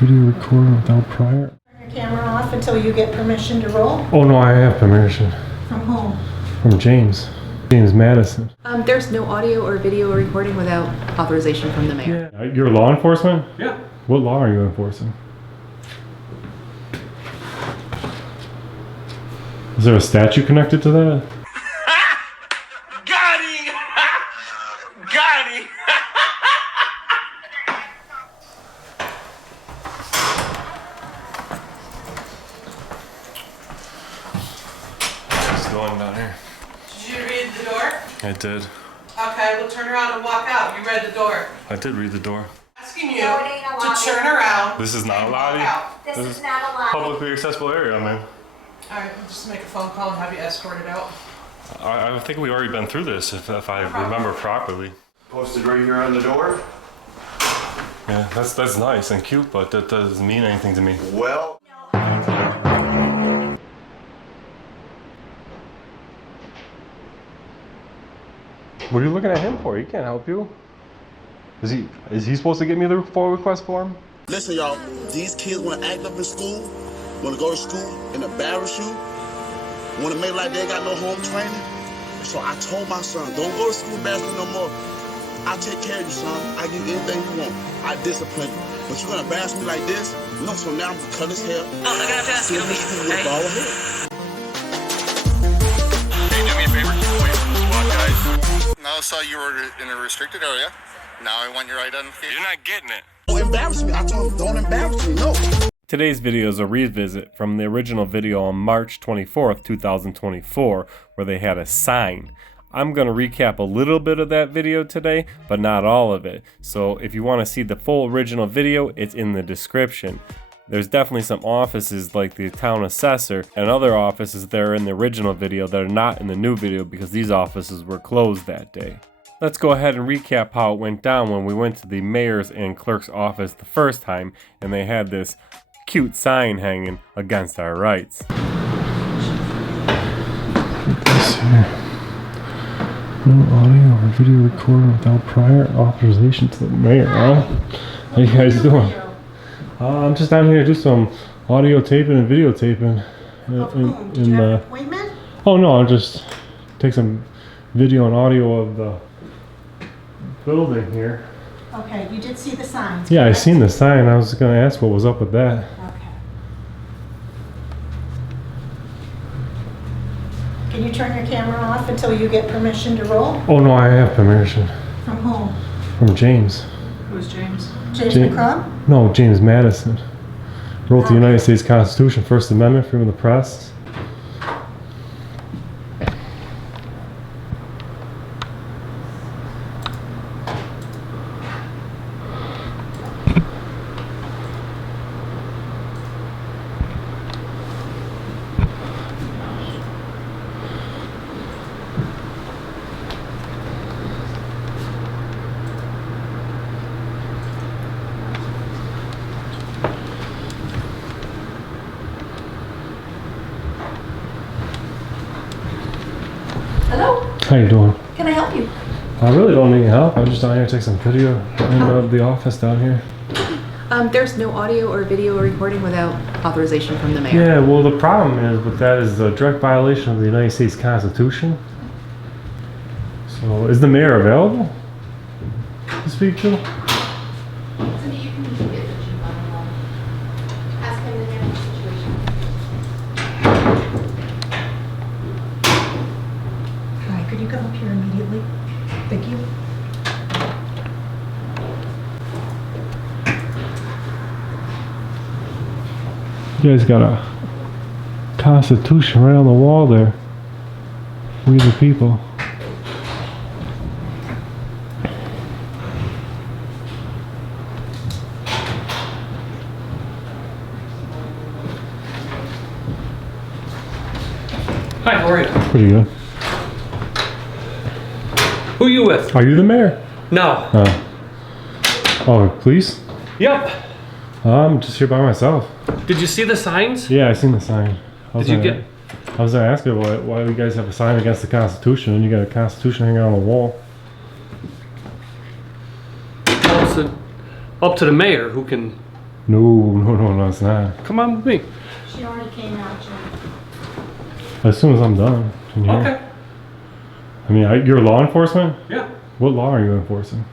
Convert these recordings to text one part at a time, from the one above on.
video recording without prior. Turn your camera off until you get permission to roll. Oh no, I have permission. From whom? From James Madison. There's no audio or video recording without authorization from the mayor. Yeah. You're law enforcement? Yeah. What law are you enforcing? Is there a statute connected to that? Got him! Got him! What's going down here? Did you read the door? I did. Okay, well turn around and walk out. You read the door. I did read the door. Asking you to turn around. This is not and allowed. walk out. This is not allowed. Publicly accessible area, man. Alright, we'll just make a phone call and have you escorted out. I think we've already been through this, if I remember properly. Posted right here on the door. Yeah, that's nice and cute, but that doesn't mean anything to me. Well. What are you looking at him for? He can't help you. Is he supposed to give me the FOIA request form? Listen, y'all, these kids want to act up in school, want to go to school and embarrass you, want to make like they got no home training. So I told my son, don't go to school embarrassing no more. I'll take care of you, son. I give you anything you want. I discipline you. But you're going to embarrass me like this? No, so now I'm going to cut his hair. Oh, they're going to have to ask you. With bald head. Hey, do me a favor. Wait for the SWAT guys. Now I saw you were in a restricted area. Now I want your identification. You're not getting it. Don't embarrass me. I told him, don't embarrass me. No. Today's video is a revisit from the original video on March 24th, 2024, where they had a sign. I'm going to recap a little bit of that video today, but not all of it. So if you want to see the full original video, it's in the description. There's definitely some offices like the town assessor and other offices that are in the original video that are not in the new video because these offices were closed that day. Let's go ahead and recap how it went down when we went to the mayor's and clerk's office the first time and they had this cute sign hanging against our rights. No audio or video recording without prior authorization to the mayor, huh? How you guys doing? I'm just down here to do some audio taping and videotaping. Did you have an appointment? Oh no, I'll just take some video and audio of the building here. Okay, you did see the signs. Yeah, I correct? seen the sign. I was gonna ask what was up with that. Okay. Can you turn your camera off until you get permission to roll? Oh no, I have permission. From whom? From James. Who's James? James McCrum? No, James Madison. Wrote the United States Constitution, First Amendment, freedom of the press. Hello, How you doing? can I help you? I really don't need help. I'm just down here to take some video in the office down here. There's no audio or video recording without authorization from the mayor. Yeah, well the problem is with that is the direct violation of the United States Constitution. So is the mayor available to speak to? Hi, could you come up here immediately? Thank you. You guys got a Constitution right on the wall there. We the people. Hi, how are you? Pretty good. Who are you with? Are you the mayor? No. Oh, police? Yep. I'm just here by myself. Did you see the signs? Yeah, I seen the sign. I was Did you gonna- I was gonna ask you why you guys have a sign against the Constitution and you got a Constitution hanging on the wall. Well, it's up to the mayor who can No, it's not. Come on with me. She already came out, Jim. As soon as I'm done. Can you hear? Okay. I mean, you're law enforcement? Yeah. What law are you enforcing?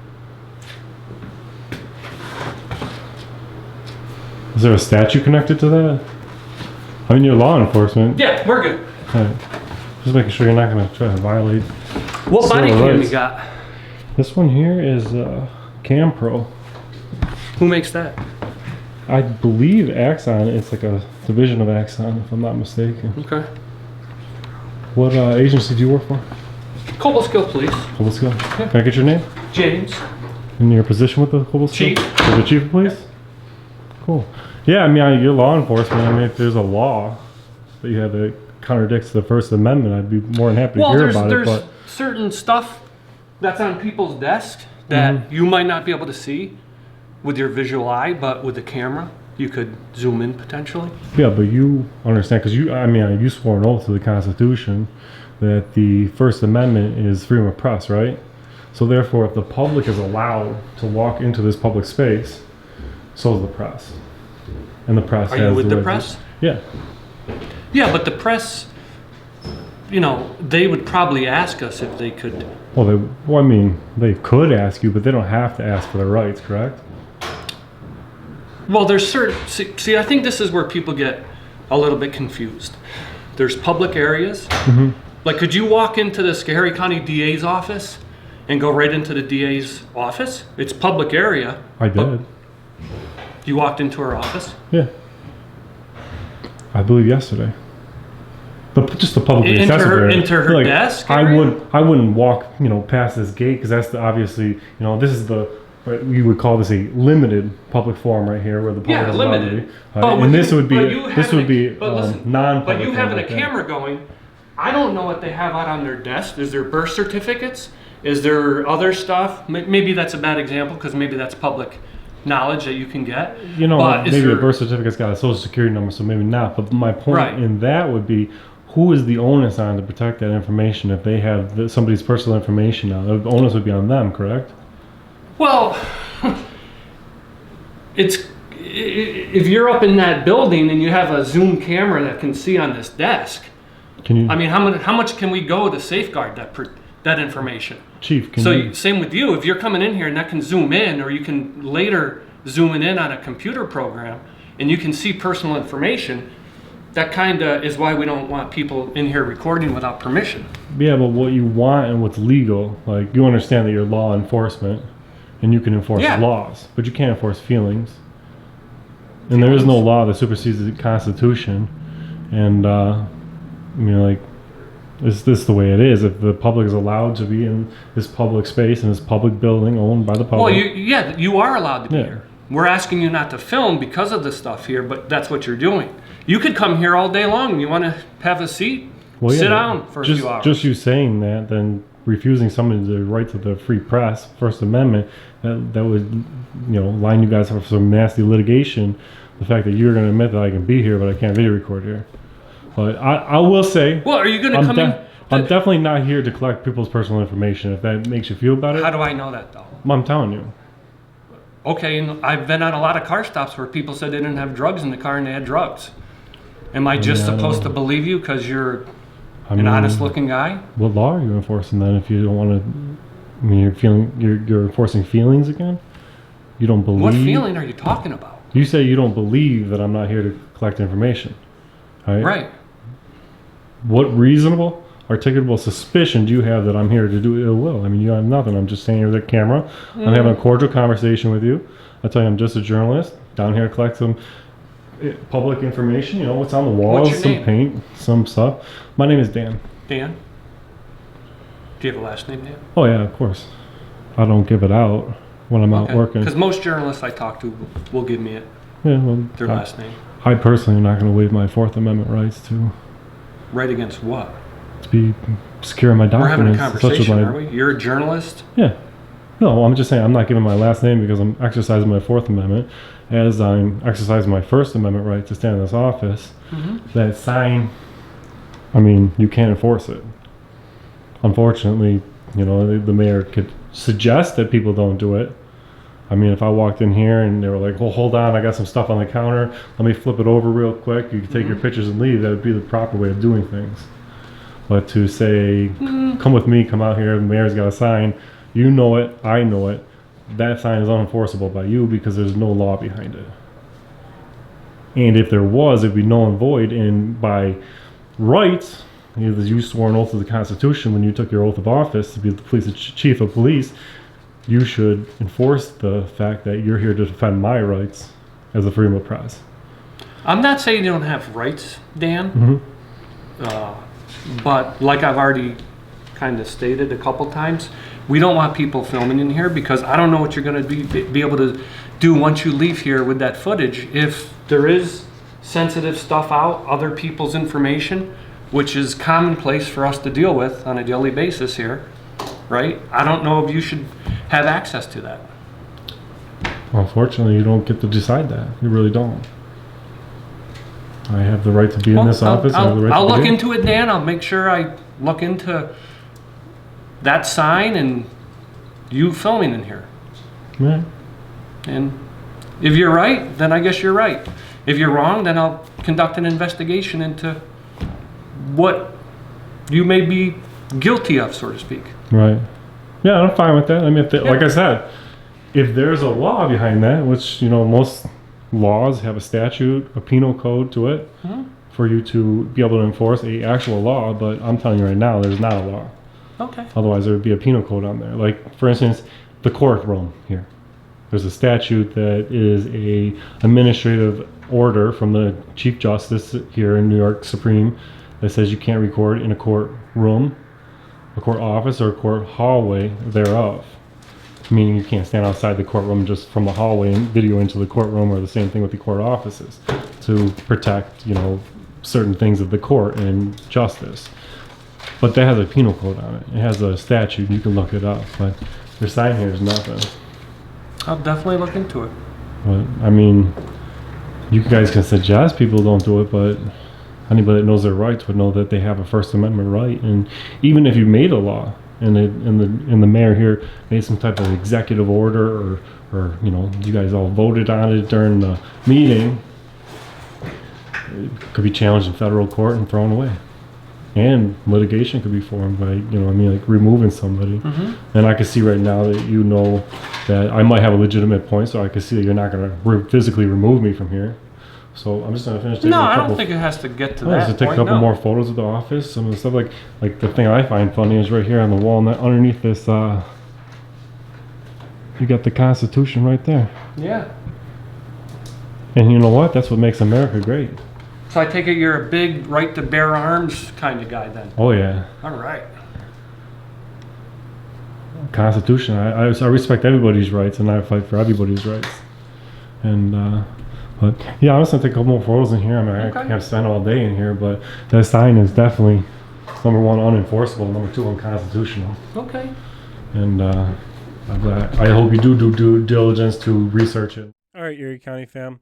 Is there a statute connected to that? I mean, you're law enforcement. Yeah, we're good. Right. Just making sure you're not going to try to violate. What body civil cam you rights. got? This one here is Cam Pro. Who makes that? I believe Axon. It's like a division of Axon, if I'm not mistaken. Okay. What agency do you work for? Cobleskill Police. Cobleskill. Can I get your name? James. And your position with the Cobleskill? Chief. You're the chief of police? Cool. Yeah, I mean, you're law enforcement. I mean, if there's a law that you have that contradicts the First Amendment, I'd be more than happy to hear about it. There's But certain stuff that's on people's desks that you might not be able to see with your visual eye, but with the camera, you could zoom in potentially. yeah, but you understand, because you swore an oath to the Constitution that the First Amendment is freedom of press, right? So therefore, if the public is allowed to walk into this public space, so is the press. And the press Are has you with the the right press? to, yeah. Yeah, but the press, you know, they would probably ask us if they could. Well, I mean, they could ask you, but they don't have to ask for their rights, correct? Well, there's certain. See, I think this is where people get a little bit confused. There's public areas. Like, could you walk into the Erie County DA's office and go right into the DA's office? It's public area. I did. You walked into her office? Yeah. I believe yesterday. Just the public Into accessible her- area. into her desk area? I wouldn't walk, past this gate, because that's obviously, this is we would call this a limited public forum right here, where the public Yeah, is allowed to limited. be. But And this would but be you this having would be a- but listen, non-public. But you having a forum, camera going, I don't know what they have out on their desk. Is there birth certificates? Is there other stuff? Maybe that's a bad example, because maybe that's public knowledge that you can get. But is maybe a there- birth certificate's got a social security number, so maybe not. But my point Right. in that would be, who is the onus on to protect that information if they have somebody's personal information now? The onus would be on them, correct? Well, if you're up in that building and you have a zoom camera that can see on this desk, Can you, I mean, how much can we go to safeguard that information? Chief? Can So you, same with you. If you're coming in here and that can zoom in, or you can later zoom it in on a computer program, and you can see personal information, that kind of is why we don't want people in here recording without permission. Yeah, but what you want and what's legal, like, you understand that you're law enforcement and you can enforce Yeah. laws, but you can't enforce feelings. And there is no law that supersedes the Constitution. And, is this the way it is? If the public is allowed to be in this public space, in this public building owned by the public. Well, you are allowed to be Yeah. here. We're asking you not to film because of the stuff here, but that's what you're doing. You could come here all day long. You want to have a seat? Well, yeah, Sit down for a few hours. Just you saying that, then refusing somebody the right to the free press, First Amendment, that would, line you guys up for some nasty litigation. The fact that you're going to admit that I can be here, but I can't video record here. But I will say, Well, are you going to come in? I'm definitely not here to collect people's personal information. If that makes you feel better, How do I know that, though? I'm telling you. Okay, and I've been on a lot of car stops where people said they didn't have drugs in the car and they had drugs. Am I just I don't supposed know. to believe you because you're I an mean, honest-looking guy? What law are you enforcing then? If you don't want to, you're enforcing feelings again. You don't believe. What feeling are you talking about? You say you don't believe that I'm not here to collect information, right? Right. What reasonable, articulable suspicion do you have that I'm here to do ill will? I mean, you have nothing. I'm just standing here with a camera. I'm having a cordial conversation with you. I tell you, I'm just a journalist down here to collect some public information. What's on the walls, What's your some name? paint, some stuff. My name is Dan. Dan? Do you have a last name, Dan? Oh yeah, of course. I don't give it out when I'm out working. Because most journalists I talk to will give me Yeah, well, their last name. I personally am not going to waive my Fourth Amendment rights to Right against what? be secure in my We're having a documents. such as conversation, my, are we? You're a journalist? Yeah. No, I'm just saying I'm not giving my last name because I'm exercising my Fourth Amendment as I'm exercising my First Amendment right to stand in this office. That sign, I mean, you can't enforce it. Unfortunately, the mayor could suggest that people don't do it, I mean, if I walked in here and they were like, well, hold on, I got some stuff on the counter, let me flip it over real quick, you can take your pictures and leave, that would be the proper way of doing things. But to say, come with me, come out here, the mayor's got a sign, you know it, I know it, that sign is unenforceable by you because there's no law behind it. And if there was, it'd be null and void, and by rights, you swore an oath to the Constitution when you took your oath of office to be the chief of police, you should enforce the fact that you're here to defend my rights as a freedom of press. I'm not saying you don't have rights, Dan, but like I've already kind of stated a couple times, we don't want people filming in here because I don't know what you're going to be able to do once you leave here with that footage. If there is sensitive stuff out, other people's information, which is commonplace for us to deal with on a daily basis here, right? I don't know if you should have access to that. Unfortunately, you don't get to decide that. You really don't. I have the right to be in this office. I'll look into it, Dan. I'll make sure I look into that sign and you filming in here. Yeah. And if you're right, then I guess you're right. If you're wrong, then I'll conduct an investigation into what you may be guilty of, so to speak. Right. Yeah, I'm fine with that. I mean, like I said, if there's a law behind that, which, you know, most laws have a statute, a penal code to it for you to be able to enforce a actual law, but I'm telling you right now, there's not a law. Okay. Otherwise, there would be a penal code on there. Like, for instance, the courtroom here. There's a statute that is a administrative order from the Chief Justice here in New York Supreme that says you can't record in a courtroom, a court office, or a court hallway thereof. Meaning you can't stand outside the courtroom just from the hallway and video into the courtroom, or the same thing with the court offices, to protect, you know, certain things of the court and justice. But that has a penal code on it. It has a statute. You can look it up. But your sign here is nothing. I'll definitely look into it. But I mean, you guys can suggest people don't do it, but anybody that knows their rights would know that they have a First Amendment right. And even if you made a law and the mayor here made some type of executive order, or you know, you guys all voted on it during the meeting, it could be challenged in federal court and thrown away. And litigation could be formed by, you know, I mean, like removing somebody. And I can see right now that you know that I might have a legitimate point, so I can see that you're not going to physically remove me from here. So I'm just going to finish taking I don't think it has to get to that point. Just take a couple more photos of the office. Some of the stuff, like the thing I find funny is right here on the wall, and underneath this, you got the Constitution right there. Yeah. And you know what? That's what makes America great. So I take it you're a big right to bear arms kind of guy then. Oh yeah. All right. Constitution. I respect everybody's rights, and I fight for everybody's rights. And but yeah, I'm just gonna take a couple more photos in here. I mean, I can't spend all day in here, but that sign is definitely, number one, unenforceable. Number two, unconstitutional. Okay. And I hope you do due diligence to research it. All right, Erie County fam.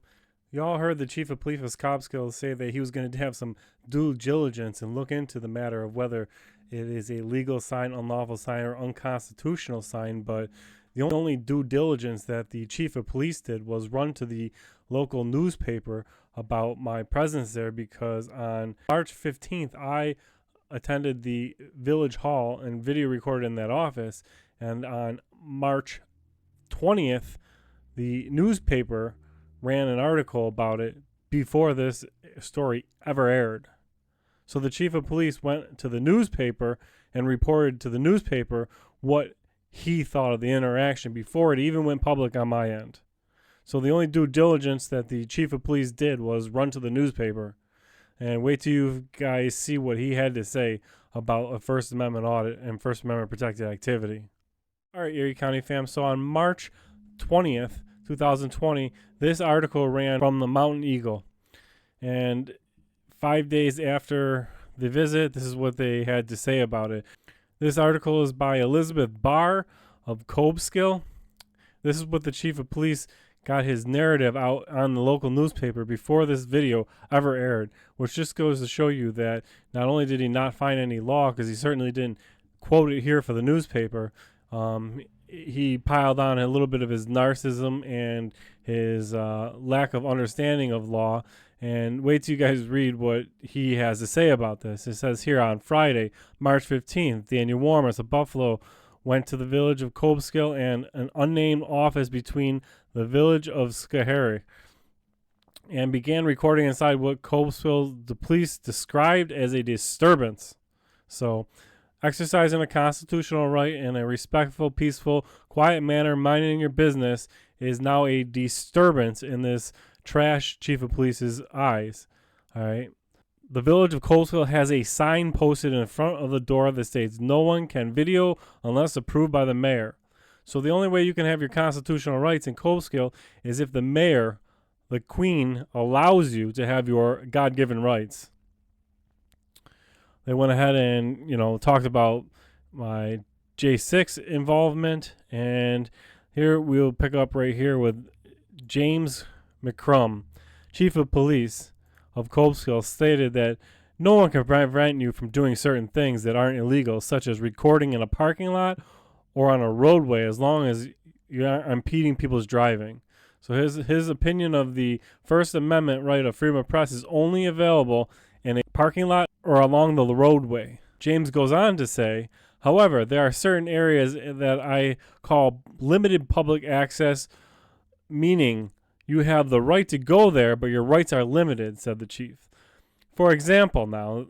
You all heard the chief of police of Cobleskill say that he was going to have some due diligence and look into the matter of whether it is a legal sign, unlawful sign, or unconstitutional sign. But the only due diligence that the chief of police did was run to the local newspaper about my presence there, because on March 15th, I attended the village hall and video recorded in that office. And on March 20th, the newspaper ran an article about it before this story ever aired. So the chief of police went to the newspaper and reported to the newspaper what he thought of the interaction before it even went public on my end. So the only due diligence that the chief of police did was run to the newspaper. And wait till you guys see what he had to say about a First Amendment audit and First Amendment protected activity. All right, Erie County fam. So on March 20th, 2020, this article ran from the Mountain Eagle. And 5 days after the visit, this is what they had to say about it. This article is by Elizabeth Barr of Cobleskill. This is what the chief of police got his narrative out on the local newspaper before this video ever aired, which just goes to show you that not only did he not find any law, because he certainly didn't quote it here for the newspaper, he piled on a little bit of his narcissism and his lack of understanding of law. And wait till you guys read what he has to say about this. It says here, on Friday, March 15th, Daniel Warmers of Buffalo went to the village of Cobleskill and an unnamed office between the village of Schoharie and began recording inside what Cobleskill the police described as a disturbance. So, exercising a constitutional right in a respectful, peaceful, quiet manner, minding your business, is now a disturbance in this trash chief of police's eyes. All right. The village of Cobleskill has a sign posted in front of the door that states no one can video unless approved by the mayor. So the only way you can have your constitutional rights in Cobleskill is if the mayor, the queen, allows you to have your God-given rights. They went ahead and, talked about my J6 involvement, and here we'll pick up right here with James McCrum, chief of police of Cobleskill, stated that no one can prevent you from doing certain things that aren't illegal, such as recording in a parking lot or on a roadway, as long as you're not impeding people's driving. So his opinion of the First Amendment right of freedom of press is only available in a parking lot or along the roadway. James goes on to say, however, there are certain areas that I call limited public access, meaning you have the right to go there, but your rights are limited, said the chief. For example, now,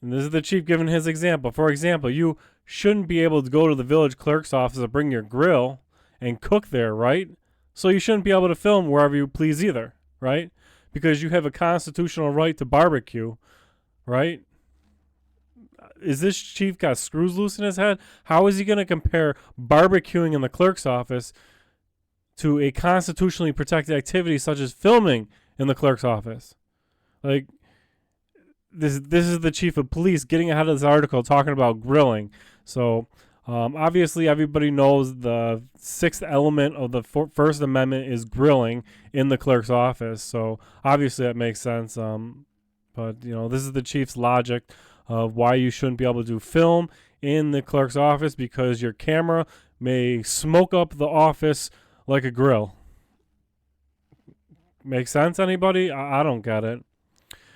and this is the chief giving his example. For example, you shouldn't be able to go to the village clerk's office and bring your grill and cook there, right? So you shouldn't be able to film wherever you please either, right? Because you have a constitutional right to barbecue, right? Is this chief got screws loose in his head? How is he going to compare barbecuing in the clerk's office to a constitutionally protected activity such as filming in the clerk's office? Like, this is the chief of police getting ahead of this article talking about grilling. So obviously everybody knows the sixth element of the First Amendment is grilling in the clerk's office. So obviously that makes sense. But this is the chief's logic of why you shouldn't be able to film in the clerk's office, because your camera may smoke up the office like a grill. Make sense, anybody? I don't get it.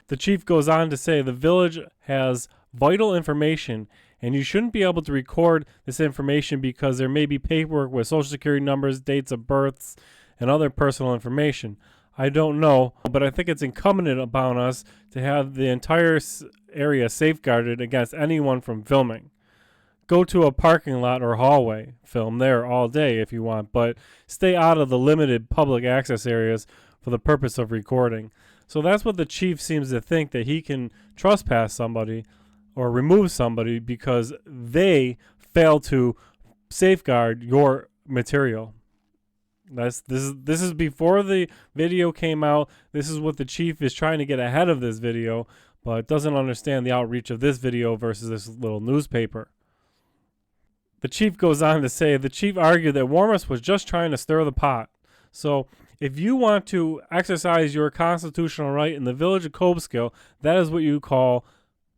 The chief goes on to say the village has vital information and you shouldn't be able to record this information because there may be paperwork with social security numbers, dates of births, and other personal information. I don't know, but I think it's incumbent upon us to have the entire area safeguarded against anyone from filming. Go to a parking lot or hallway, film there all day if you want, but stay out of the limited public access areas for the purpose of recording. So that's what the chief seems to think, that he can trespass somebody or remove somebody because they fail to safeguard your material. This is before the video came out. This is what the chief is trying to get ahead of this video, but doesn't understand the outreach of this video versus this little newspaper. The chief goes on to say the chief argued that Warmus was just trying to stir the pot. So if you want to exercise your constitutional right in the village of Cobleskill, that is what you call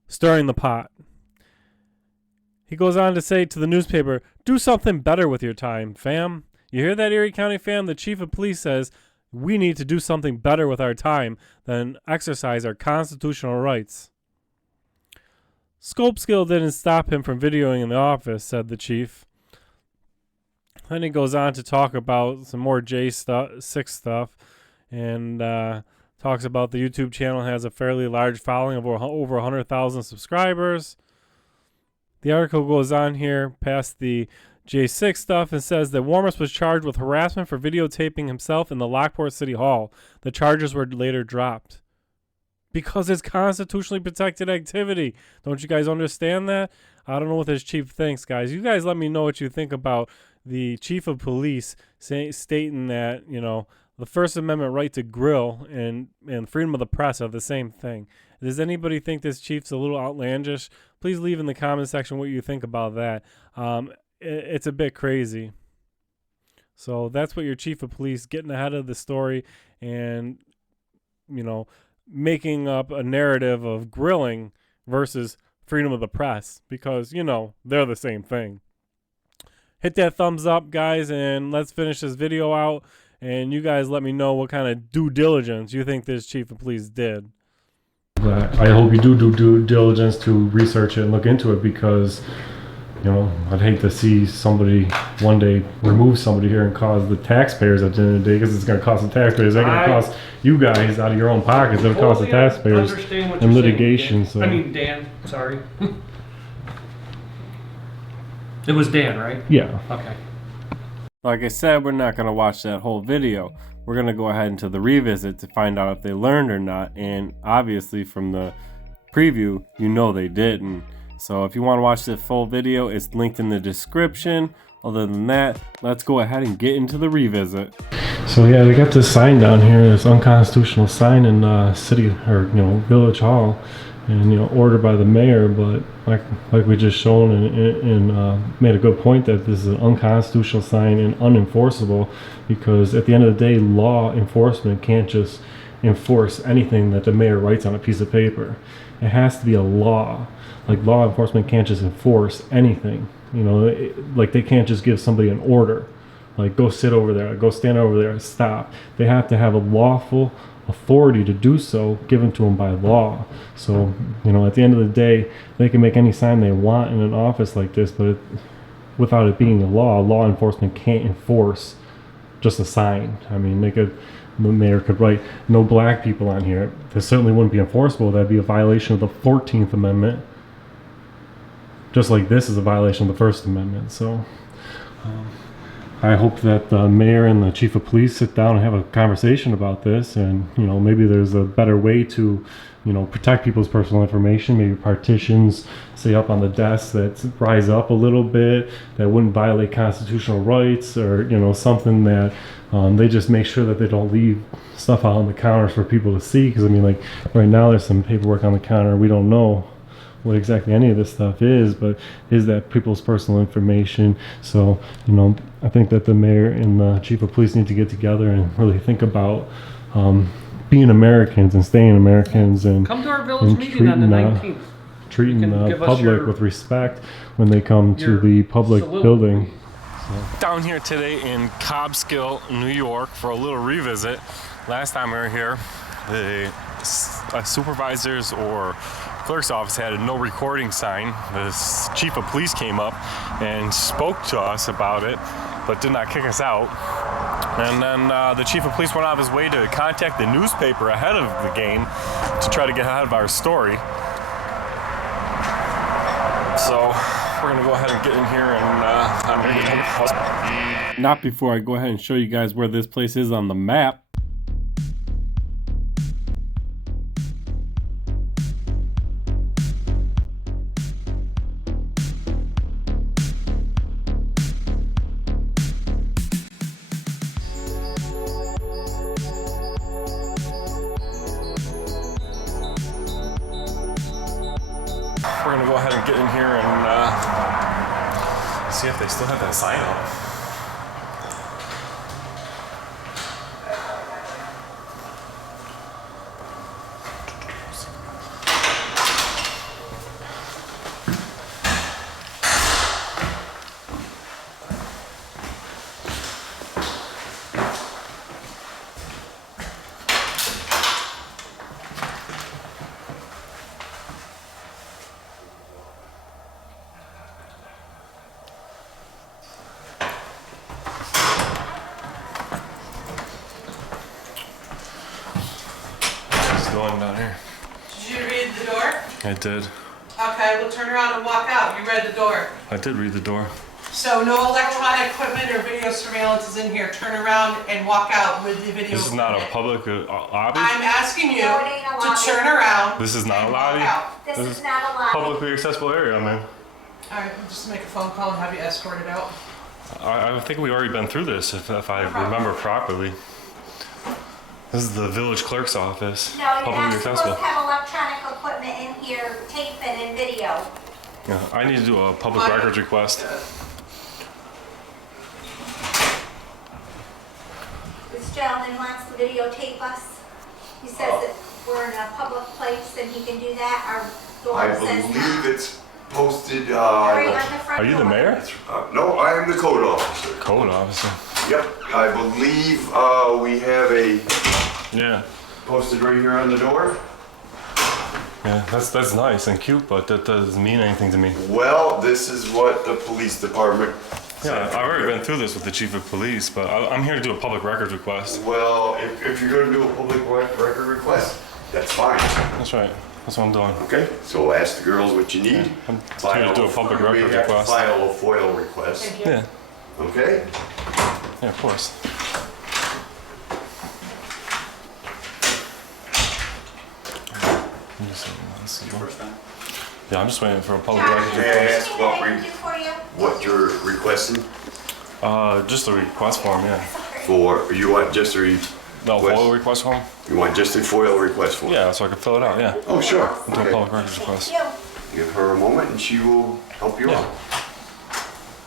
stirring the pot. He goes on to say to the newspaper, do something better with your time, fam. You hear that, Erie County fam? The chief of police says we need to do something better with our time than exercise our constitutional rights. Cobleskill didn't stop him from videoing in the office, said the chief. Then he goes on to talk about some more J6 stuff and talks about the YouTube channel has a fairly large following of over 100,000 subscribers. The article goes on here past the J6 stuff and says that Warmus was charged with harassment for videotaping himself in the Lockport City Hall. The charges were later dropped because it's constitutionally protected activity. Don't you guys understand that? I don't know what this chief thinks, guys. You guys let me know what you think about the chief of police stating that, the First Amendment right to grill and freedom of the press are the same thing. Does anybody think this chief's a little outlandish? Please leave in the comment section what you think about that. It's a bit crazy. So that's what your chief of police getting ahead of the story and, making up a narrative of grilling versus freedom of the press because, they're the same thing. hit that thumbs up, guys, and let's finish this video out. And you guys let me know what kind of due diligence you think this chief of police did. I hope you do due diligence to research it and look into it, because, you know, I'd hate to see somebody one day remove somebody here and cause the taxpayers at the end of the day, because it's going to cost the taxpayers. It's going to cost you guys out of your own pockets. It'll cost the taxpayers in litigation. So. I mean, Dan, sorry. It was Dan, right? Yeah. Okay. Like I said, we're not going to watch that whole video. We're going to go ahead into the revisit to find out if they learned or not. And obviously from the preview, you know they didn't. So if you want to watch the full video, it's linked in the description. Other than that, let's go ahead and get into the revisit. So yeah, we got this sign down here, this unconstitutional sign in city, or village hall, and ordered by the mayor. But like we just shown and made a good point that this is an unconstitutional sign and unenforceable, because at the end of the day, law enforcement can't just enforce anything that the mayor writes on a piece of paper. It has to be a law. Like, law enforcement can't just enforce anything. Like they can't just give somebody an order, like go sit over there, go stand over there, stop. They have to have a lawful authority to do so, given to them by law. So at the end of the day, they can make any sign they want in an office like this, but without it being a law enforcement can't enforce just a sign. I mean, the mayor could write "no black people" on here. This certainly wouldn't be enforceable. That'd be a violation of the 14th Amendment. Just like this is a violation of the First Amendment. So I hope that the mayor and the chief of police sit down and have a conversation about this, and maybe there's a better way to protect people's personal information. Maybe partitions, say, up on the desk that rise up a little bit, that wouldn't violate constitutional rights, or something that they just make sure that they don't leave stuff out on the counters for people to see. Because I mean, like right now there's some paperwork on the counter, we don't know what exactly any of this stuff is, but is that people's personal information? So I think that the mayor and the chief of police need to get together and really think about being Americans and staying Americans, and come to our village meeting on the 19th. Treating the public with respect when they come to the public building. So. Down here today in Cobleskill, New York, for a little revisit. Last time we were here, the supervisors or clerk's office had a no recording sign. The chief of police came up and spoke to us about it, but did not kick us out. And then the chief of police went out of his way to contact the newspaper ahead of the game to try to get ahead of our story. So we're gonna go ahead and get in here and not before I go ahead and show you guys where this place is on the map. We're gonna go ahead and get in here and see if they still have that sign up. Going down here. Did you read the door? I did. Okay, we'll turn around and walk out. You read the door. I did read the door. So no electronic equipment or video surveillance is in here. Turn around and walk out with the video. This is not a public lobby? I'm asking you to turn around. This is not a lobby? This is not a lobby. Publicly accessible area, man. Alright, we'll just make a phone call and have you escorted out. I think we've already been through this, if I remember properly. This is the village clerk's office. No, you're not supposed to have electronic equipment in here, taping and video. Yeah, I need to do a public records request. This gentleman wants to videotape us. He says that we're in a public place and he can do that. Our door says I believe it's posted, Right on the front Are you the door. mayor? no, I am the code officer. Code officer. Yep, I believe we have a Yeah. posted right here on the door. Yeah, that's nice and cute, but that doesn't mean anything to me. Well, this is what the police department Yeah, I've already been through this with the chief of police, but I'm here to do a public records request. Well, if you're gonna do a public record request, that's fine. That's right. That's what I'm doing. Okay, so ask the girls what you need. I'm here to do a public records We have to request. file a FOIL request, Yeah, okay? yeah, of course. Yeah, I'm just waiting for a public records May I request. ask Anything I can do for you? what you're requesting Just a request form, yeah. for? You want just a, No, FOIL request form? you want just a FOIL request for? Yeah, so I can fill it out, yeah. Oh, sure. Do a Okay. public records request. You. Give her a moment and she will help you Yeah. out.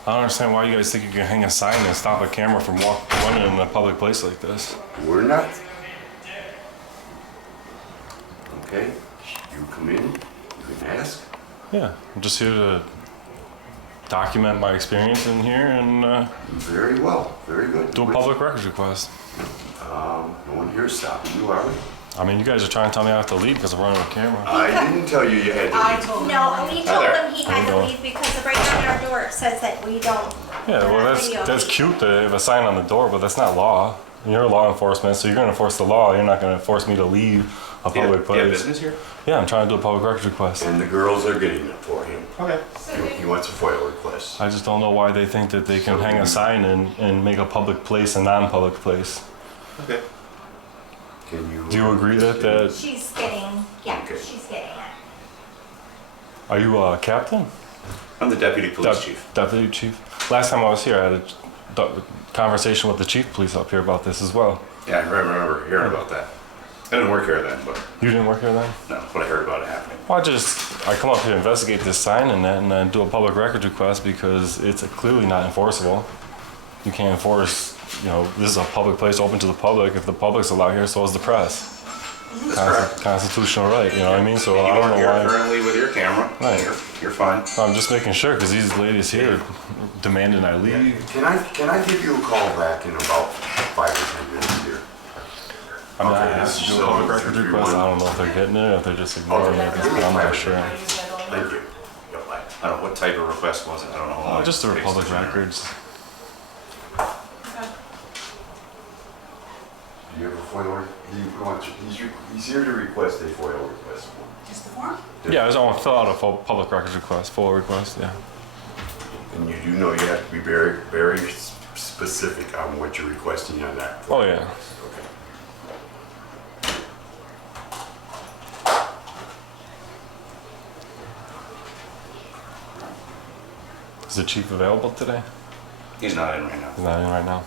I don't understand why you guys think you can hang a sign and stop a camera from running in a public place like this. We're not. Okay, you come in, you can ask. Yeah, I'm just here to document my experience in here and Very well, very good. do a public records request. No one here is stopping you, are we? I mean, you guys are trying to tell me I have to leave because I'm running a camera. I didn't tell you you had to. I leave. told him. No, we told there. him he had to Hello. leave because right on our door it says that we don't. Yeah, well, video that's feed. cute to have a sign on the door, but that's not law. You're law enforcement, so you're going to enforce the law. You're not going to force me to leave a public place. here? Yeah, I'm trying to do a public records request. And the girls are getting it for him. Okay. He wants a FOIL request. I just don't know why they think that they can hang a sign and make a public place a non-public place. Okay. Can you? Do you agree that She's getting, yeah, Okay. she's getting it. are you a captain? I'm the deputy police chief. Deputy chief. Last time I was here, I had a conversation with the chief of police up here about this as well. Yeah, I remember hearing about that. I didn't work here then, but You didn't work here then? no, but I heard about it happening. Well, I come up here to investigate this sign and then do a public records request because it's clearly not enforceable. You can't enforce, this is a public place open to the public. If the public's allowed here, so is the press. Constitutional right, you know what I mean? So You I don't weren't know here why. currently with your camera. Right. You're fine. I'm just making sure because these ladies here demanding I leave. Can I give you a call back in about 5 or 10 minutes here? I mean, I Okay, have this to is do a public so- records request. I don't know if they're getting it or if they're just ignoring it, but I'm not sure. Thank you. I don't know what type of request was it. I don't know. Just the public records. Do you have a FOIL? He's here to request a FOIL request. Just the form? Yeah, I want to fill out a full public records request, full request, yeah. And you do know you have to be very, very specific on what you're requesting on that. Oh, yeah. Okay. Is the chief available today? He's not in right now. He's not in right now.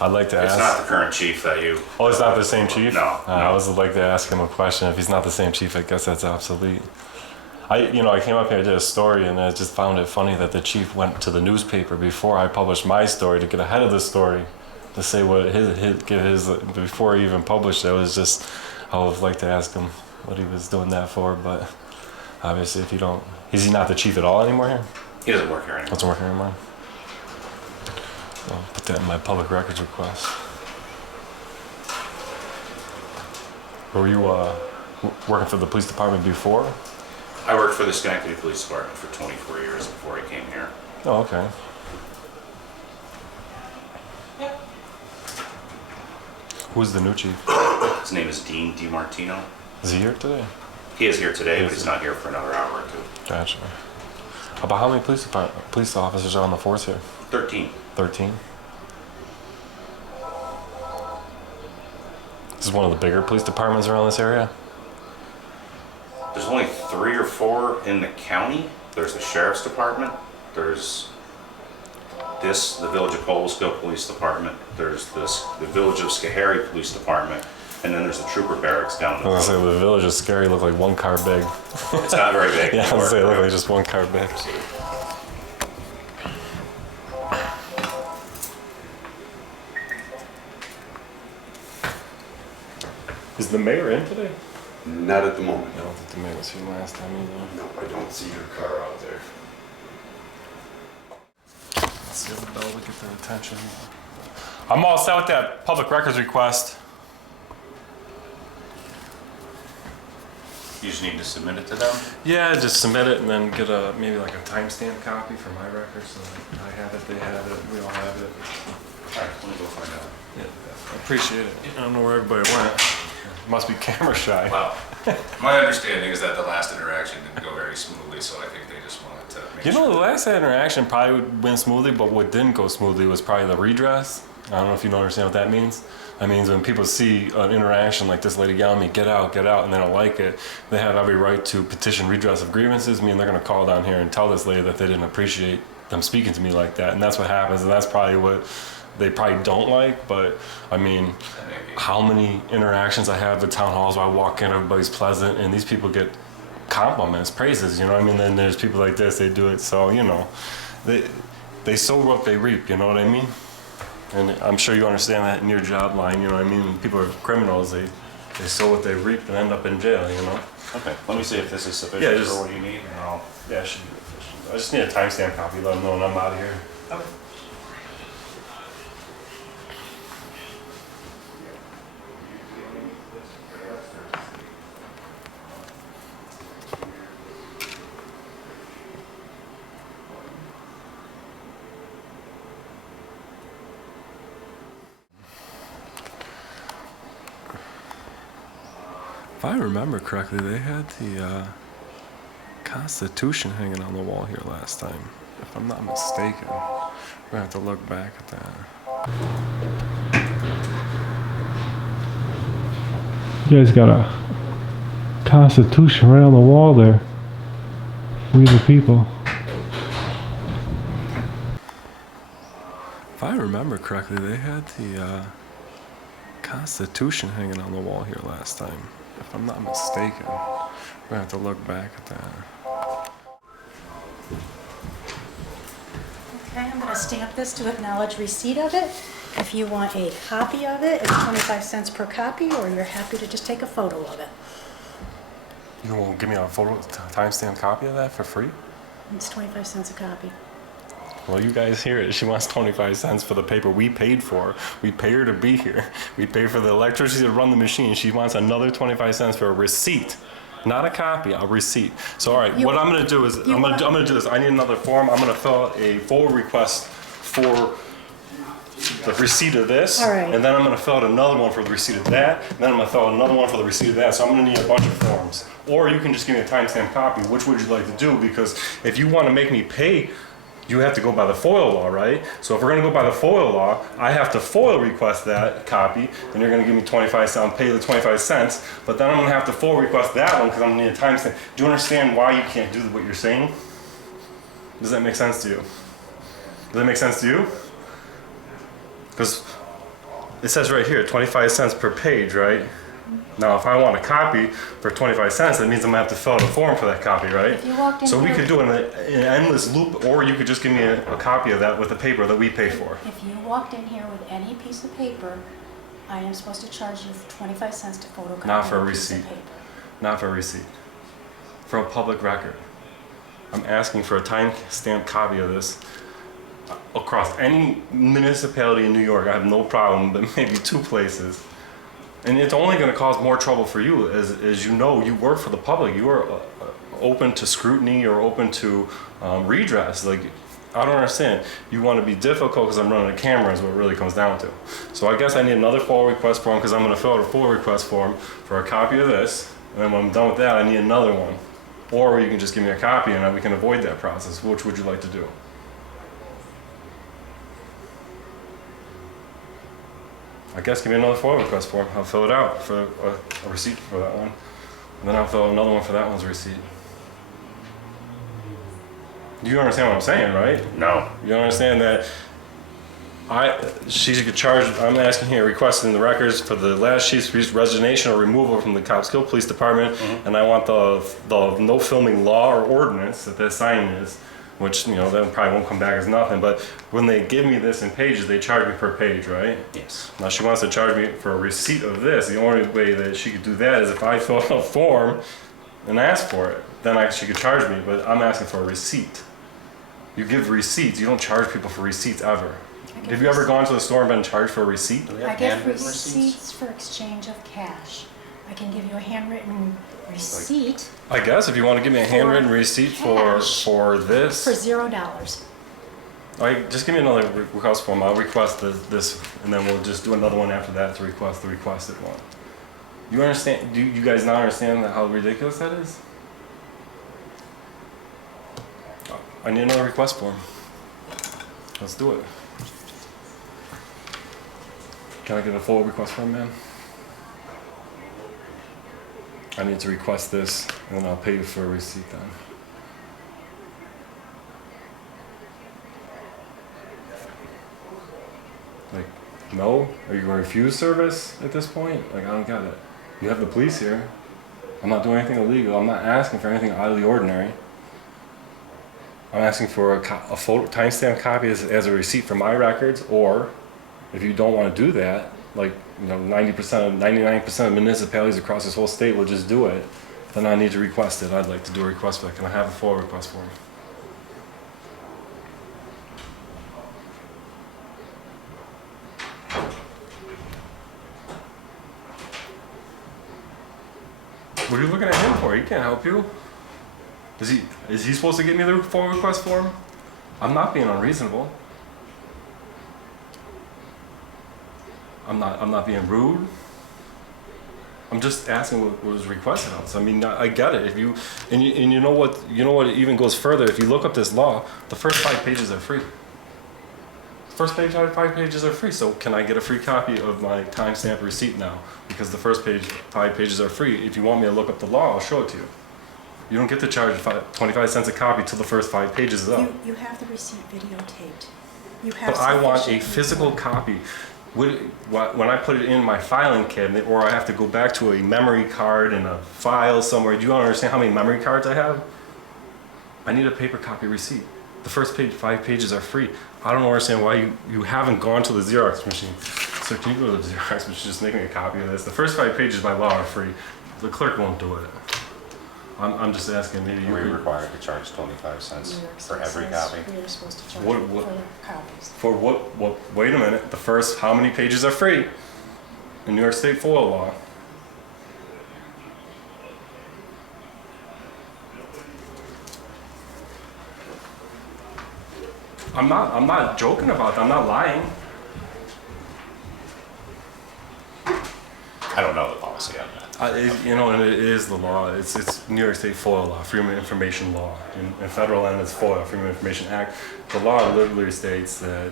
I'd like to It's ask. not the current chief that you. Oh, it's not the same chief? No, I no. always like to ask him a question. If he's not the same chief, I guess that's obsolete. I came up here, I did a story, and I just found it funny that the chief went to the newspaper before I published my story to get ahead of the story, to say what give his before he even published it. It was just, I would like to ask him what he was doing that for, but obviously if you don't, is he not the chief at all anymore here? He doesn't work here anymore. Doesn't work here anymore? I'll put that in my public records request. Were you working for the police department before? I worked for the Schenectady Police Department for 24 years before I came here. Oh, okay. Yep. Who's the new chief? His name is Dean DiMartino. Is he here today? He is here today, but Is he's he? not here for another hour or two. Gotcha. About how many police officers are on the force here? 13. 13? This is one of the bigger police departments around this area? There's only 3 or 4 in the county. There's the sheriff's department. There's the village of Cobleskill Police Department. There's the village of Schoharie Police Department. And then there's the trooper barracks down I was gonna say, the village is scary, look like one car big. It's not very big. Yeah, I was gonna say, look like just one car big. Is the mayor in today? Not at the moment. I don't think the mayor was here last time either. No, I don't see your car out there. Let's see if the bell will get their attention. I'm all set with that public records request. You just need to submit it to them? Yeah, just submit it and then get maybe like a timestamp copy for my record, so I have it, they have it, we all have it. All right, let me go find out. Yeah, I appreciate it. I don't know where everybody went. Must be camera shy. Well, my understanding is that the last interaction didn't go very smoothly, so I think they just wanted to make You know, sure. the last interaction probably went smoothly, but what didn't go smoothly was probably the redress. I don't know if you understand what that means. That means when people see an interaction like this lady yelling at me, get out, and they don't like it, they have every right to petition redress of grievances. They're going to call down here and tell this lady that they didn't appreciate them speaking to me like that. And that's what happens, and that's probably what they probably don't like. But I mean, how many interactions I have at town halls where I walk in, everybody's pleasant, and these people get compliments, praises, you know what I mean? Then there's people like this, they do it, so, you know, they sow what they reap, you know what I mean? And I'm sure you understand that in your job line, you know what I mean? When people are criminals, they sow what they reap and end up in jail, you know? Okay, let me see if this is sufficient Yeah, for what you need, and I'll... Yeah, it should be efficient. I just need a timestamp copy, let them know when I'm out of here. Okay. If I remember correctly, they had the Constitution hanging on the wall here last time. If I'm not mistaken. We're gonna have to look back at that. You guys got a Constitution right on the wall there. We the people. If I remember correctly, they had the Constitution hanging on the wall here last time. If I'm not mistaken. We're gonna have to look back at that. Okay, I'm gonna stamp this to acknowledge receipt of it. If you want a copy of it, it's 25 cents per copy, or you're happy to just take a photo of it. You won't give me a photo, timestamp copy of that for free? It's 25 cents a copy. Well, you guys hear it. She wants 25 cents for the paper we paid for. We pay her to be here. We pay for the electricity to run the machine. She wants another 25 cents for a receipt. Not a copy, a receipt. So, all right, what I'm gonna do is, I'm gonna do this. I need another form. I'm gonna fill out a full request for the receipt of this. All right. And then I'm gonna fill out another one for the receipt of that. And then I'm gonna fill out another one for the receipt of that. So I'm gonna need a bunch of forms. Or you can just give me a timestamp copy. Which would you like to do? Because if you wanna make me pay, you have to go by the FOIL law, right? So if we're gonna go by the FOIL law, I have to FOIL request that copy, and you're gonna give me 25 cents, I'll pay the 25 cents, but then I'm gonna have to FOIL request that one because I'm gonna need a timestamp. Do you understand why you can't do what you're saying? Does that make sense to you? Does that make sense to you? Because it says right here, 25 cents per page, right? Now, if I want a copy for 25 cents, that means I'm gonna have to fill out a form for that copy, right? If you walked in So we here- could do an endless loop, or you could just give me a copy of that with the paper that we pay for. If you walked in here with any piece of paper, I am supposed to charge you 25 cents to photocopy Not for a piece of receipt. paper. Not for a receipt. For a public record. I'm asking for a time-stamped copy of this across any municipality in New York. I have no problem, but maybe 2 places. And it's only going to cause more trouble for you, as you know, you work for the public. You are open to scrutiny or open to redress. Like, I don't understand. You want to be difficult because I'm running a camera is what it really comes down to. So I guess I need another FOIL request form because I'm going to fill out a FOIL request form for a copy of this. And then when I'm done with that, I need another one. Or you can just give me a copy and we can avoid that process. Which would you like to do? I guess give me another FOIL request form. I'll fill it out for a receipt for that one. And then I'll fill out another one for that one's receipt. You understand what I'm saying, right? No. You understand that she's charged, I'm asking here, requesting the records for the last chief's resignation or removal from the Cobleskill Police Department, and I want the no filming law or ordinance that sign is which, you know, that probably won't come back as nothing, but when they give me this in pages, they charge me per page, right? Yes. Now she wants to charge me for a receipt of this. The only way that she could do that is if I fill out a form and ask for it. Then she could charge me, but I'm asking for a receipt. You give receipts, you don't charge people for receipts ever. Have you ever gone to the store and been charged for a receipt? I give receipts for exchange of cash. I can give you a handwritten receipt. I guess if you want to give me a handwritten receipt for this. For $0. All right, just give me another request form. I'll request this, and then we'll just do another one after that to request the requested one. You understand? Do you guys not understand how ridiculous that is? I need another request form. Let's do it. Can I get a full request form, ma'am? I need to request this, and then I'll pay you for a receipt then. Like, no? Are you going to refuse service at this point? Like, I don't get it. You have the police here. I'm not doing anything illegal. I'm not asking for anything out of the ordinary. I'm asking for a photo timestamp copy as a receipt for my records, or if you don't want to do that, like, you know, 99% of municipalities across this whole state will just do it, then I need to request it. I'd like to do a request for that. Can I have a full request form? What are you looking at him for? He can't help you. Is he supposed to give me the full request form? I'm not being unreasonable. I'm not being rude. I'm just asking what was requested of us. I mean, I get it. If you know what it even goes further. If you look up this law, the first 5 pages are free. The first 5 pages are free. So can I get a free copy of my timestamp receipt now? Because the first 5 pages are free. If you want me to look up the law, I'll show it to you. You don't get to charge 25 cents a copy till the first 5 pages is up. You have the receipt videotaped. You have. But I want a physical copy. When I put it in my filing cabinet, or I have to go back to a memory card in a file somewhere, do you understand how many memory cards I have? I need a paper copy receipt. The first 5 pages are free. I don't understand why you haven't gone to the Xerox machine. So can you go to the Xerox machine, just make me a copy of this? The first 5 pages by law are free. The clerk won't do it. I'm just asking, maybe Are we required to charge 25 cents for every copy? You're supposed to charge What- for copies. For what, wait a minute, the first, how many pages are free? In New York State FOIL law. I'm not joking about that, I'm not lying. I don't know the policy on that. And it is the law. It's New York State FOIL law, Freedom of Information law. In federal land, it's FOIL, Freedom of Information Act. The law literally states that,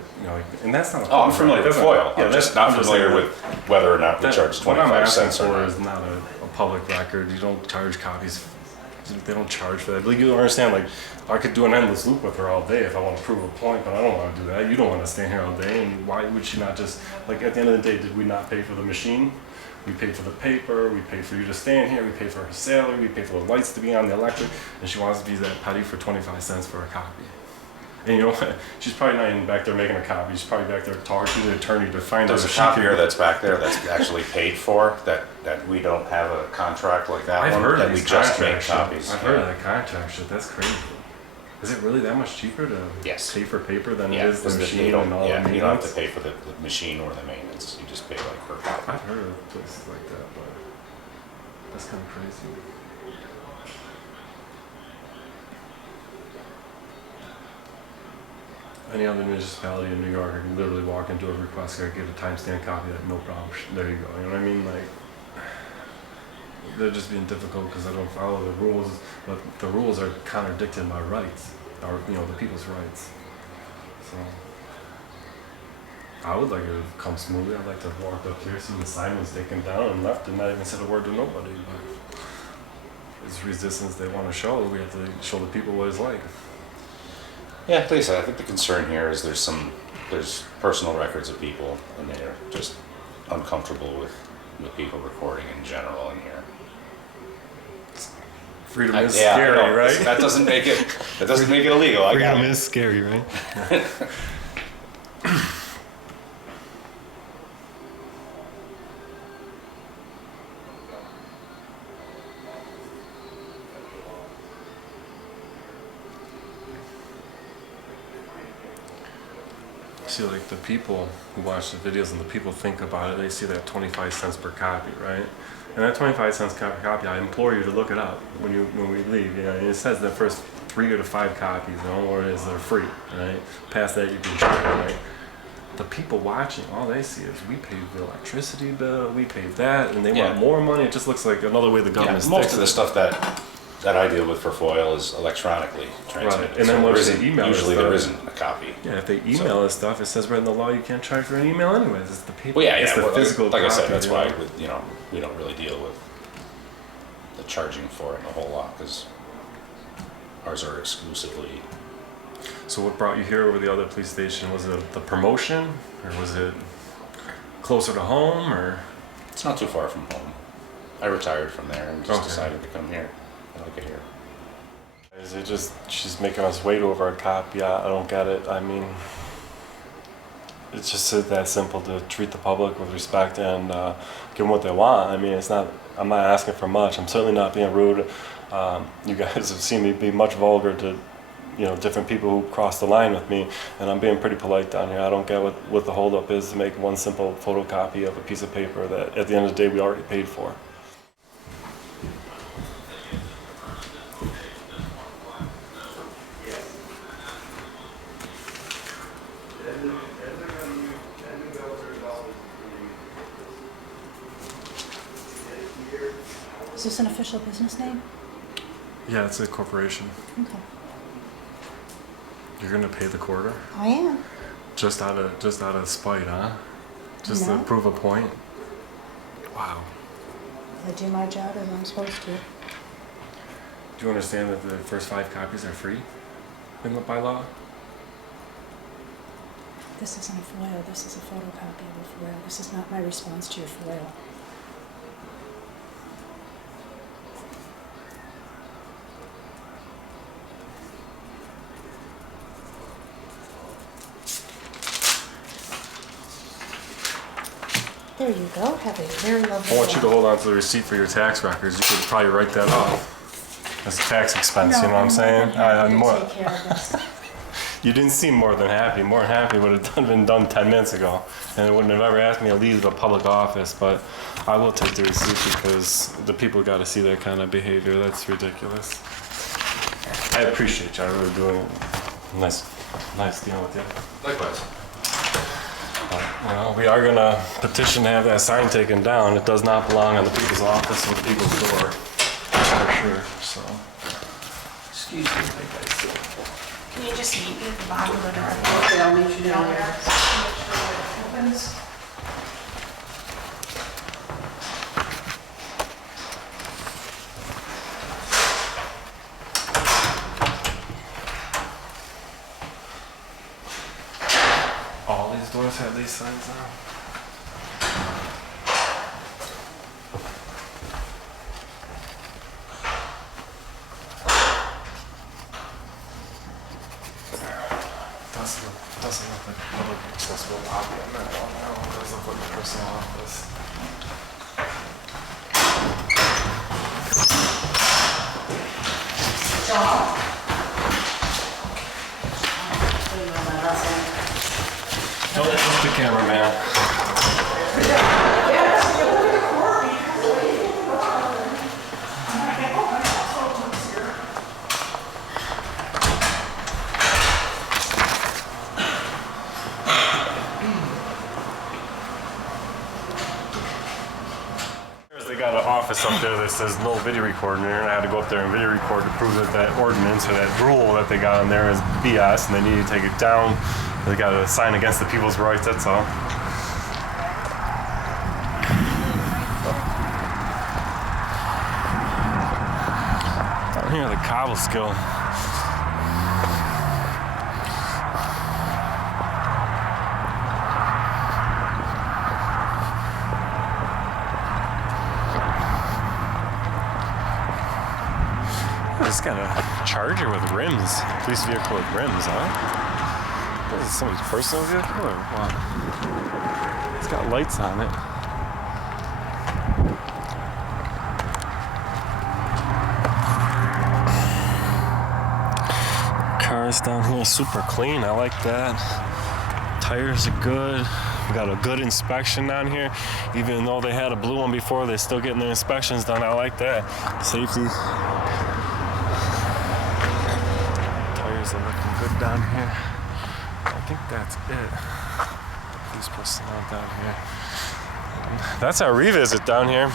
and that's not. I'm familiar with FOIL. Yeah, I'm just not familiar with whether or not we charge 25 cents or not. What I'm asking for is not a public record. You don't charge copies. They don't charge for that. Like, you don't understand. Like, I could do an endless loop with her all day if I want to prove a point, but I don't want to do that. You don't want to stand here all day. And why would she not just, like, at the end of the day, did we not pay for the machine? We paid for the paper, we paid for you to stand here, we paid for her salary, we paid for the lights to be on, the electric, and she wants to be that petty for 25 cents for a copy. And you know what? She's probably not even back there making a copy. She's probably back there talking to the attorney to find out. There's a copier that's back there that's actually paid for, that we don't have a contract like that one, that we just make copies. I've heard of that contract shit. That's crazy. Is it really that much cheaper to pay for paper than it is the machine and all the maintenance? You don't have to pay for the machine or the maintenance. You just pay like per copy. I've heard of places like that, but that's kind of crazy. Any other municipality in New York, I can literally walk into a request, I get a timestamp copy of that, no problem. There you go. You know what I mean? Like, they're just being difficult because I don't follow the rules, but the rules are contradicting my rights, or the people's rights. So I would like it to come smoothly. I'd like to walk up here, see the sign was taken down and left, and not even said a word to nobody. But it's resistance they want to show. We have to show the people what it's like. Yeah, please. I think the concern here is there's personal records of people, and they're just uncomfortable with people recording in general in here. Freedom is scary, right? That doesn't make it illegal. Freedom is scary, right? See, like the people who watch the videos and the people think about it, they see that 25 cents per copy, right? And that 25 cents per copy, I implore you to look it up when we leave. You know, it says the first 3 to 5 copies, you know, or it is they're free, right? Past that you can charge, right? The people watching, all they see is we paid the electricity bill, we paid that, and they want more money. It just looks like another way the government. Most of the stuff that I deal with for FOIL is electronically transmitted. Right. And then once they email usually there isn't a copy. Yeah, if they email us stuff, it says right in the law you can't charge for an email anyways. It's the paper. Well, it's the physical like copy, I said, that's why we don't really deal with the charging for it in the whole lot, because ours are exclusively. So what brought you here over the other police station? Was it the promotion, or was it closer to home, or? It's not too far from home. I retired from there and just decided to come here. I like it here. Is it just she's making us wait over a cop? Yeah, I don't get it. I mean, it's just that simple to treat the public with respect and give them what they want. I mean, it's not. I'm not asking for much. I'm certainly not being rude. You guys have seen me be much vulgar to, you know, different people who cross the line with me, and I'm being pretty polite down here. I don't get what the holdup is to make one simple photocopy of a piece of paper that at the end of the day we already paid for. Is this an official business name? Yeah, it's a corporation. Okay. You're gonna pay the quarter? I am. Just out of spite, huh? Just No. to prove a point? Wow. I do my job as I'm supposed to. Do you understand that the first 5 copies are free by law? This isn't a FOIL, this is a photocopy of a FOIL. This is not my response to your FOIL. There you go. Have a very lovely I want you to day. hold on to the receipt for your tax records. You could probably write that off as a tax expense, you know what I'm saying? I'm more. Take care of this. You didn't seem more than happy. More than happy would have been done 10 minutes ago. And it wouldn't have ever asked me to leave the public office, but I will take the receipt because the people got to see that kind of behavior. That's ridiculous. I appreciate you. I really do. Nice dealing with you. Likewise. Well, we are going to petition to have that sign taken down. It does not belong on the people's office or the people's door, for sure. So, excuse me, Can you just meet me at the bottom of the door? Okay, I'll meet you down there. Make sure it opens. all these doors have these signs now. Doesn't look like a public accessible lobby on that one. No, it does look like a personal office. Don't look the cameraman. They got an office up there that says no video recording there, and I had to go up there and video record to prove that that ordinance or that rule that they got on there is BS, and they need to take it down. They got a sign against the people's rights, that's all. Down here, the Cobleskill. Just got a Charger with rims. Police vehicle with rims, huh? What is this, somebody's personal vehicle or what? It's got lights on it. Cars down here super clean. I like that. Tires are good. We got a good inspection down here. Even though they had a blue one before, they're still getting their inspections done. I like that. Safety. Tires are looking good down here. I think that's it. Police personnel down here. That's our ReVisit down here.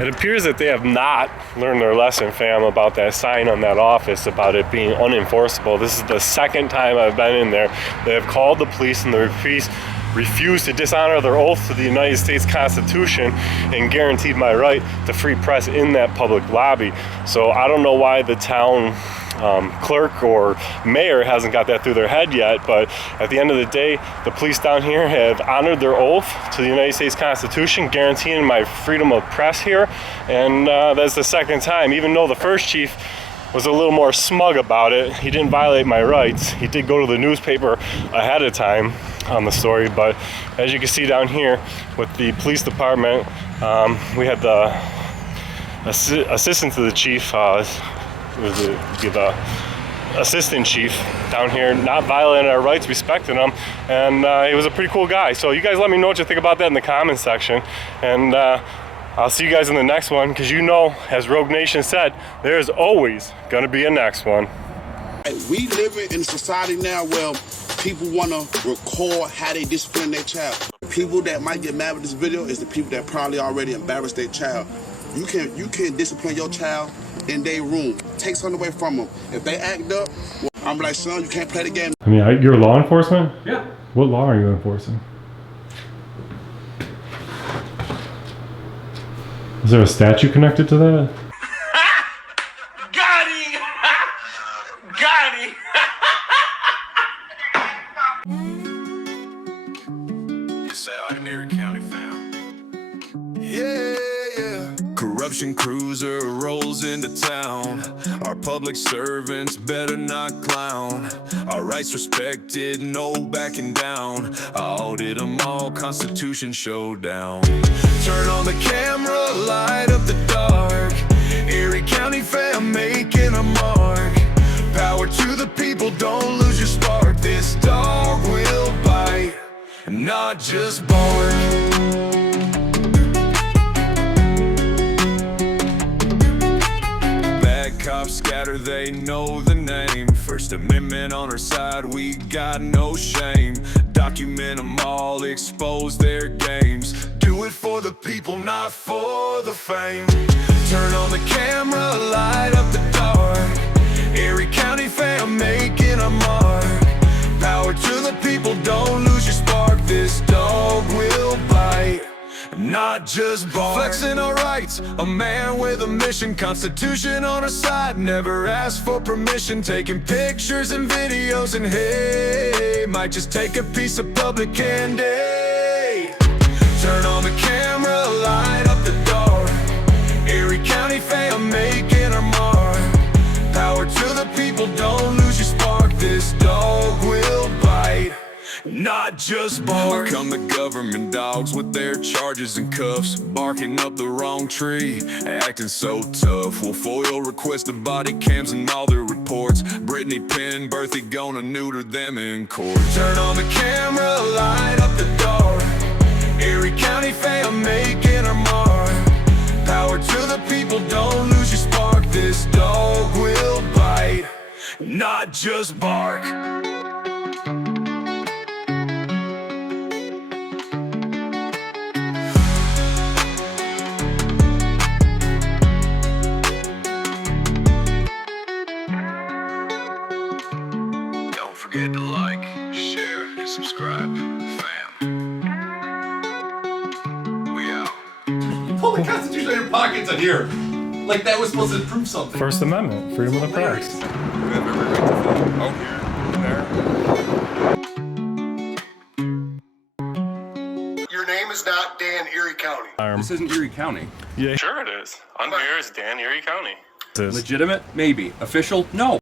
It appears that they have not learned their lesson, fam, about that sign on that office about it being unenforceable. This is the second time I've been in there. They have called the police and the police refused to dishonor their oath to the United States Constitution and guaranteed my right to free press in that public lobby. So I don't know why the town clerk or mayor hasn't got that through their head yet, but at the end of the day, the police down here have honored their oath to the United States Constitution, guaranteeing my freedom of press here, and that's the second time. Even though the first chief was a little more smug about it, he didn't violate my rights. He did go to the newspaper ahead of time on the story, but as you can see down here with the police department, we had the assistant to the chief, the assistant chief down here, not violating our rights, respecting them, and he was a pretty cool guy. So you guys let me know what you think about that in the comments section, and I'll see you guys in the next one, because you know, as Rogue Nation said, there's always gonna be a next one. We live in a society now where people want to record how they discipline their child. People that might get mad with this video is the people that probably already embarrassed their child. You can discipline your child in their room. Take something away from them. If they act up, well, I'm like, son, you can't play the game. I mean, you're law enforcement? Yeah. What law are you enforcing? Is there a statute connected to that? Got him! Got him! It's out in Erie County Fam. Yeah, yeah. Corruption cruiser rolls into town. Our public servants better not clown. Our rights respected, no backing down. I audit them all, Constitution showdown. Turn on the camera, light up the dark. Erie County Fam making a mark. Power to the people, don't lose your spark. This dog will bite, not just bark. Cops scatter, they know the name. First Amendment on our side, we got no shame. Document them all, expose their games. Do it for the people, not for the fame. Turn on the camera, light up the dark. Erie County Fam making a mark. Power to the people, don't lose your spark. This dog will bite, not just bark. Flexing our rights, a man with a mission. Constitution on our side, never asked for permission. Taking pictures and videos and hey, might just take a piece of public candy. Turn on the camera, light up the dark. Erie County Fam making our mark. Power to the people, don't lose your spark. This dog will bite, not just bark. Come the government dogs with their charges and cuffs, barking up the wrong tree, acting so tough. We'll FOIL request the body cams and all their reports. Brittany Penn, Berthy gonna neuter them in court. Turn on the camera, light up the dark. Erie County Fam making our mark. Power to the people, don't lose your spark. This dog will bite, not just bark. Forget to like, share, and subscribe, fam. We out. You pulled the Constitution out of your pockets on here. Like that was supposed to prove something. First Amendment, freedom of the press. We have every right to vote. Out here, there. You're Your name is not Dan Erie County. This isn't Erie County. Yeah. Sure it is. I'm here as Dan Erie County. Legitimate? Maybe. Official? No.